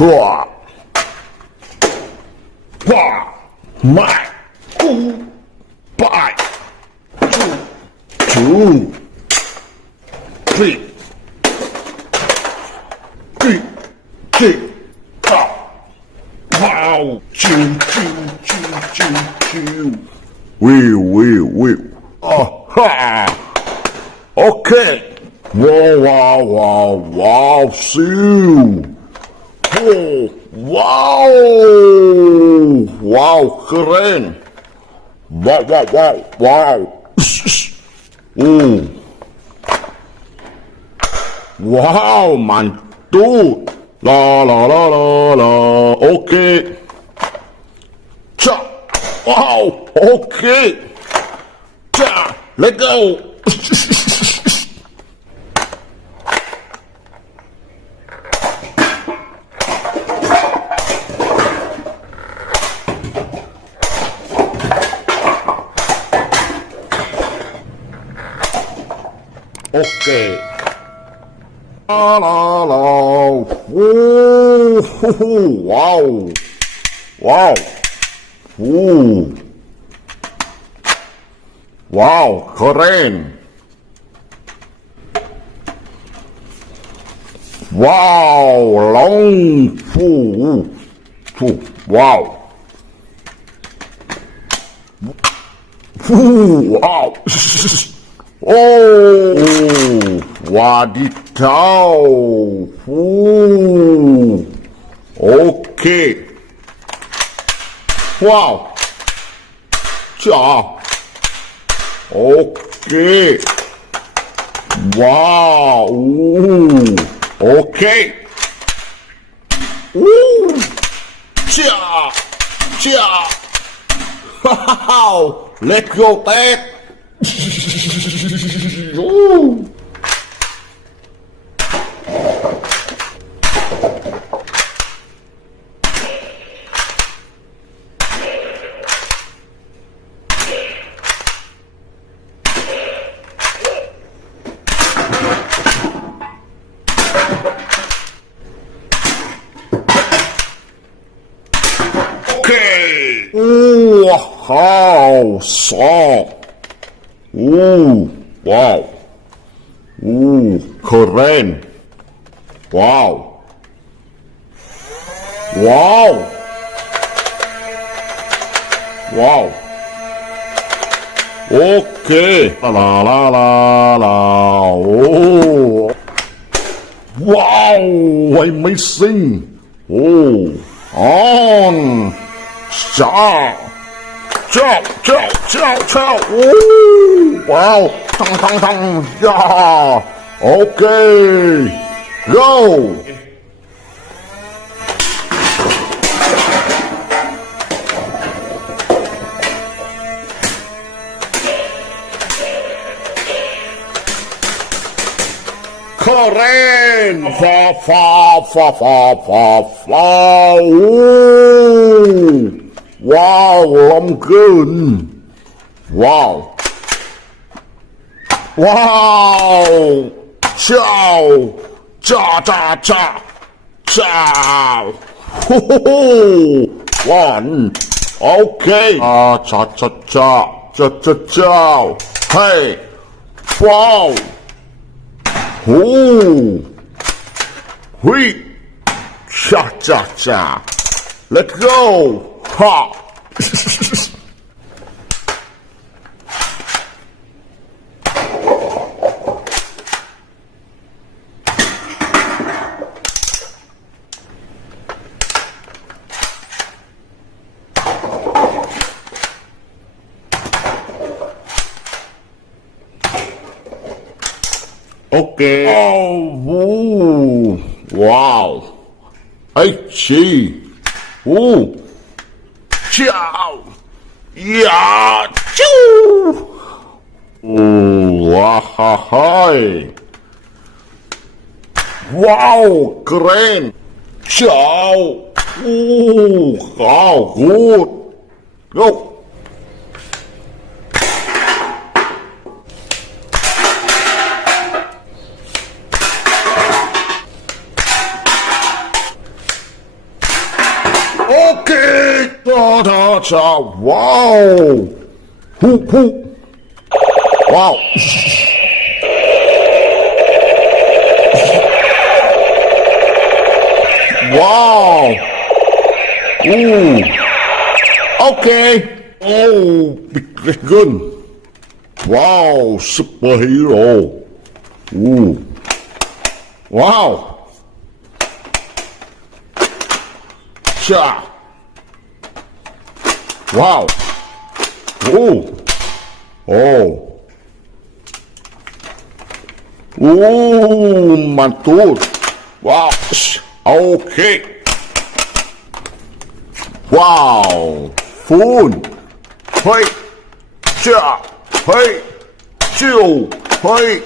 Wow. Wow. My. Ooh. Bye. Two. Three. Wow. Choo. Wee. Ha. Okay. Wow. See. Oh, wow, keren. Wow. Wow, mantul. La. Okay. Cha. Wow, okay. Cha. Let go. Okay. La. Ooh, wow. Ooh. Wow, keren. Wow, long. Wow. Wow. Oh, wadidaw. Okay. Wow. Ja. Okay. Wow. Okay. Ja. Wow. Let go back. Okay. Wow. So. Wow. Keren. Wow. Okay. La. Oh. Wow. Amazing. On. Ciao. Wow. Tang. Yeah. Okay. Go. Keren. Fa. Wow, lắm cơn. Wow. Ciao. Ciao. One. Okay. Ciao. Hey. Wow. Hui. Cha. Let's go. Ha. Okay. Wow. Hey. Ciao. Yeah. Choo. Wahai. Wow. Keren. Ciao. Good. Go. cha. Wow. Hoo. Wow. Wow. Ooh. Okay. Oh, big gun. Wow, superhero. Ooh. Wow. Cha. Wow. Ooh. Oh. Ooh, mantul. Wow. Okay. Wow. Phun. Hey. Cha. Hey. Chill. Hey.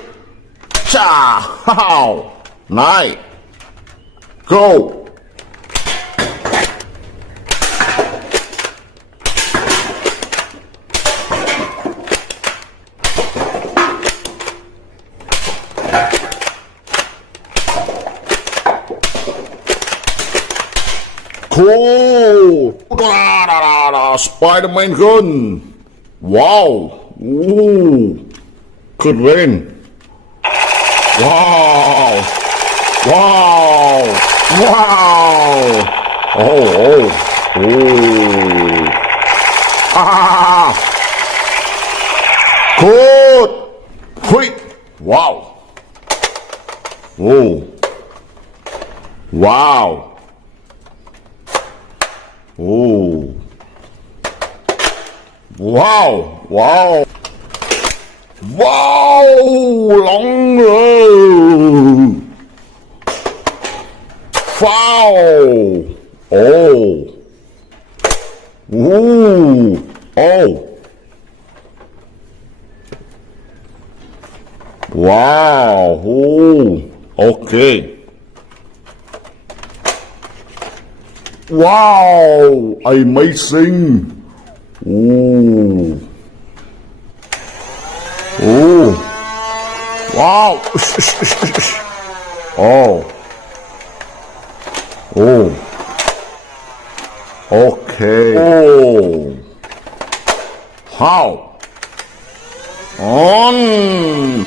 Cha. How. Nice. Go. Cool! Spider-Man gun! Wow! Ooh! Keren! Wow! Wow! Wow! Oh! Ah! Good! Quick! Wow! Oh! Wow! Oh! Wow! Wow! Wow! Longer! Foul! Oh! Ooh! Oh! Wow! Oh! Okay. Wow! Amazing! Ooh! Ooh! Wow! Oh! Oh! Okay! Oh! How? On!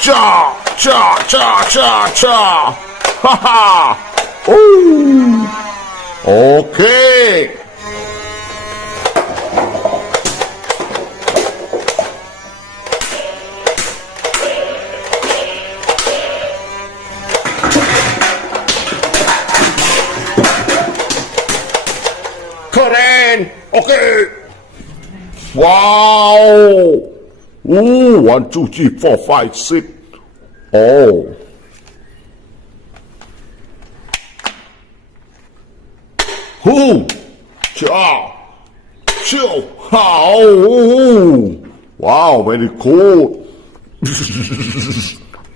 Cha! Cha! Cha! Cha! Cha! Ha ha! Ooh. Okay. Keren. Okay. Wow. Ooh, 1, 2, 3, 4, 5, 6. Oh. Who? Cha! Chill! How? Wow, very cool!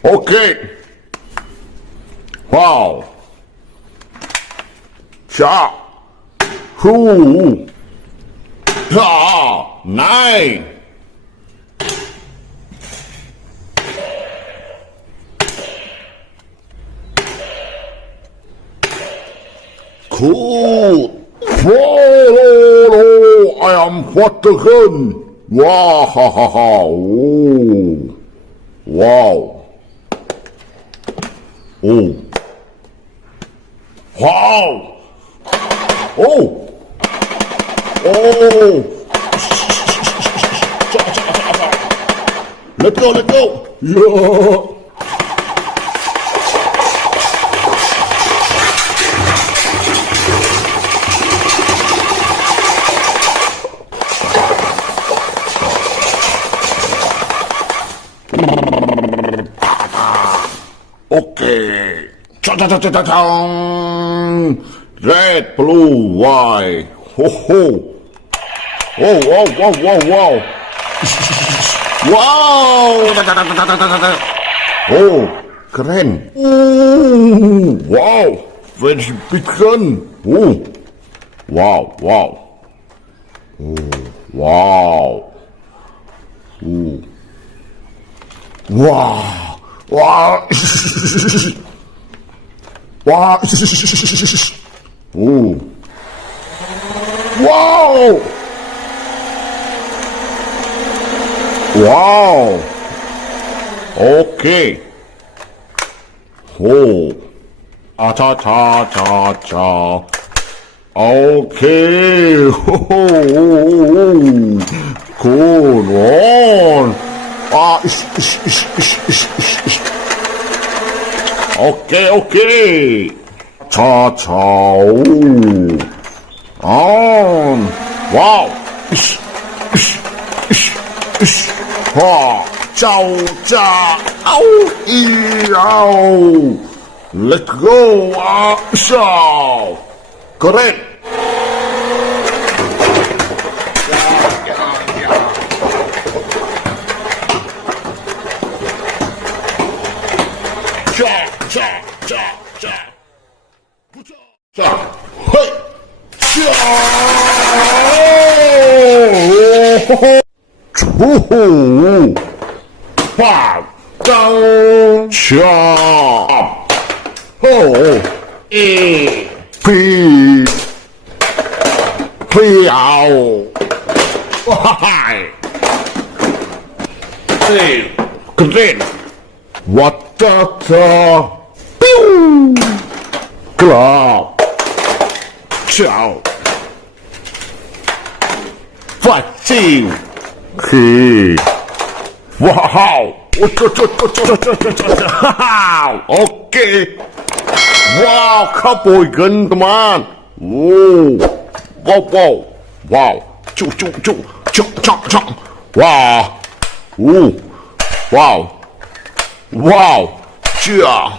Okay! Wow! Cha! Who? Cha! 9! Cool! Whoa! I am what the gun! Wow! Ha ha ha! Oh! Wow! Oh! Wow! Oh! Oh! Let go! Let go! Yeah! Okay. Cha-cha-cha-cha-cha-chang. Red, blue, white. Ho ho. Oh, wow, wow, wow, wow. Wow. Oh, keren. Ooh, wow. Very big gun. Oh. Wow, wow. Oh, wow. Ooh. Wow. Wow! Wow! Ooh! Wow! Wow! Okay. Oh. Cha cha cha cha. Okay. Good on. Okay. Cha cha. On. Wow. Ciao, ciao. Ow. Let's go. Ciao. Correct. Hey. Two. Five. Down. Chop. Oh. E. P. P. Ow. Why? Hey. Green. What the? Pew. Clap. Ciao. Fazio. Okay. Wow. Okay. Wow, cowboy gun, come on. Whoa. Wow. Wow. Choo. Wow. Ooh. Wow. Wow. Yeah.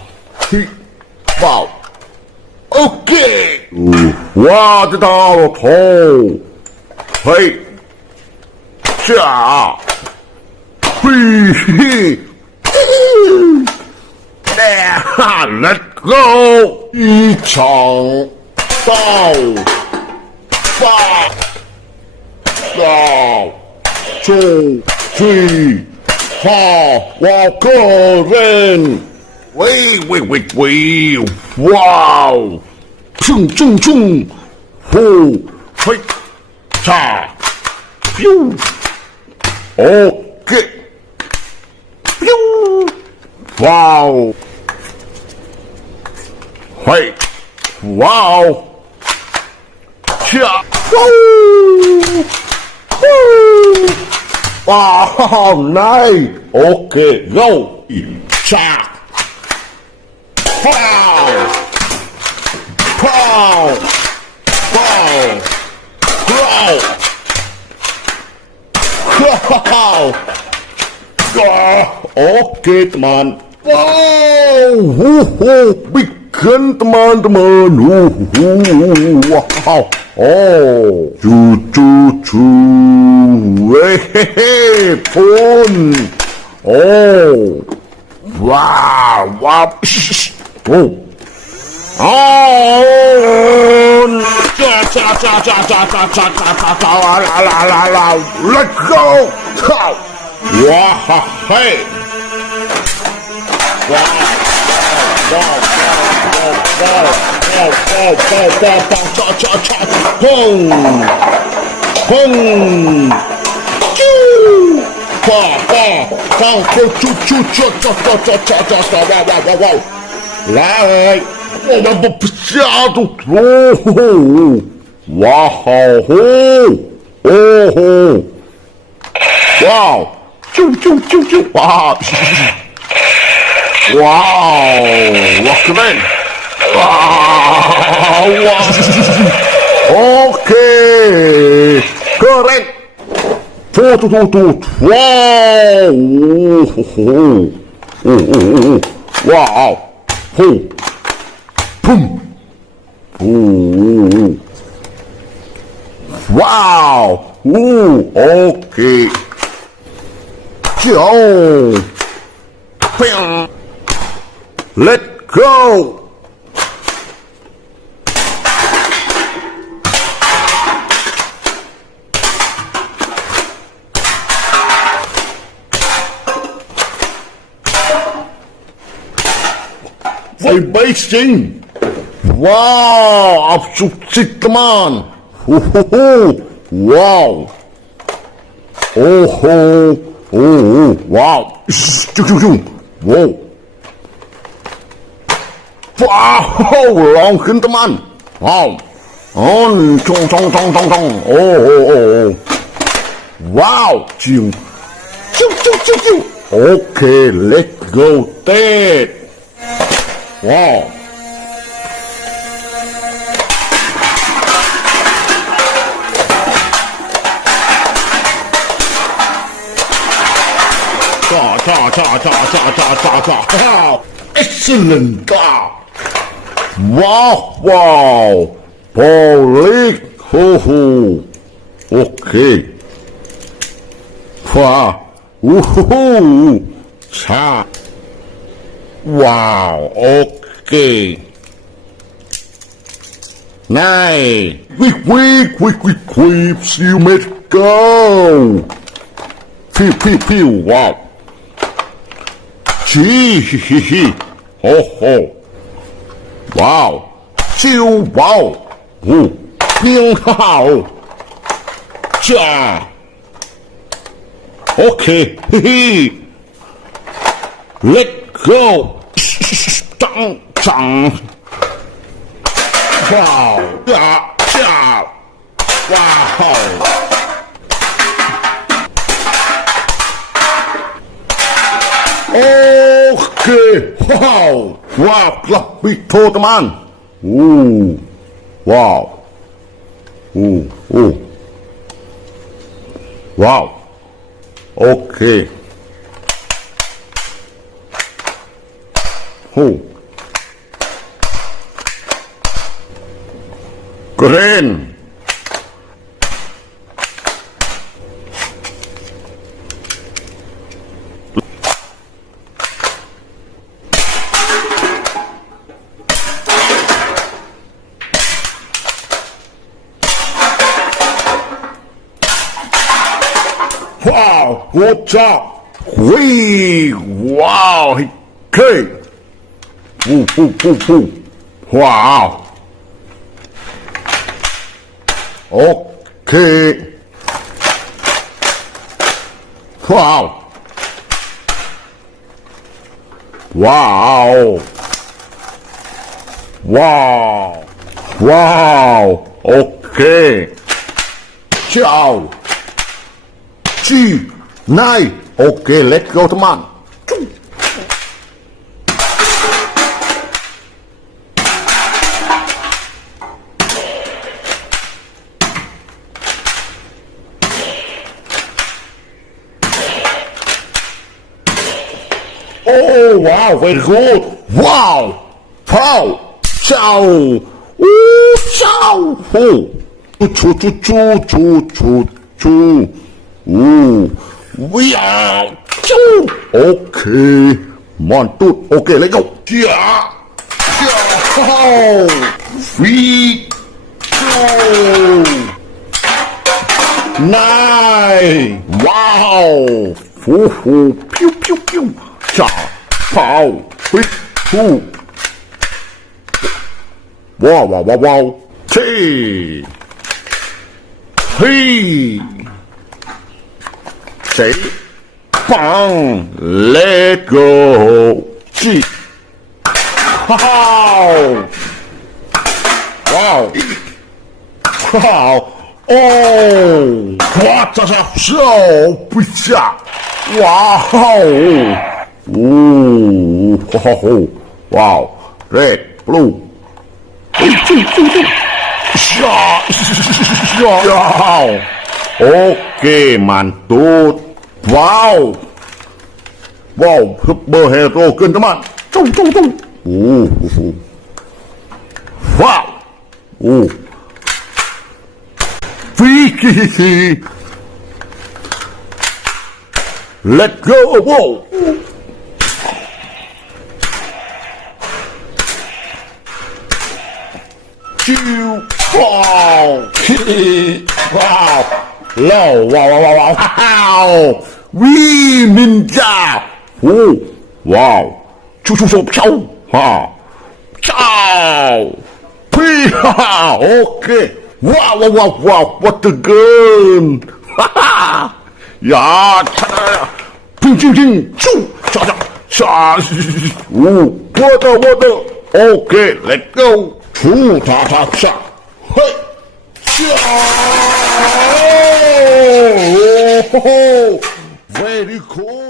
Wow. Okay. Wow, 知道了头。嘿。呀。嘿。Let's go！ 一场到2、3、我个人，喂，哇哦，冲，嘿，叉，OK，哇哦。嘿，哇哦，哇 ，nice， OK， go， 叉，跑，OK， teman， wow, bikin teman-teman, wow, oh, cucu, hehehe, pun, oh, wow, oh, let's go, wow, hey. Wow, wat keren. Wow. Oké. Keren. Wow. Wow. Boom. Wow. Oké. Zo. Let's go! Vibration! Wow! Absurd, man! Wow. Wow. Wow. Wow, ลองขึ้นตะมันว้าวชงว้าวจิ้วโอเค let's go เต้ว้าวexcellent ว้าวพอลิกโอเคว้าวชาว้าวโอเคนายวิกซิลเมตโก้พิวว้าวชีโอ้โหว้าวชิวว้าวเพียงข้าวจ้าโอเคlet's go จังว้าวจ้าว้าวโอเคว้าวกลับไปโทษมันว้าวว้าวโอเคเกรนว้าว good job ว้าวเฮ้ยว้าวโอเคว้าวโอเคเจ้าจีนายโอเค let's go ทุกมันโอ้ว้าว very good ว้าวเจ้าเจ้าชูว้าวจูโอเคมอนตุดโอเคเลยก็จ้าฟีนายว้าวพิวจ้าเผาฟิว้าวเฮ้ปัง let go จีว้าวโอ้ว้าวจ้าปิจ้าว้าวred blue โอเคมันตูดว้าวซุปเปอร์ฮีโร่เกินกันมันว้าวฟีlet go ว้าวจิวว้าวแล้วว้าววีนินจาว้าวชูเจ้าพี่โอเค wow, what the gun? 야, 찾아야. 핑, 쭉, 자, 워더. 오케이, let's go. 자, 헤이, 오, very cool.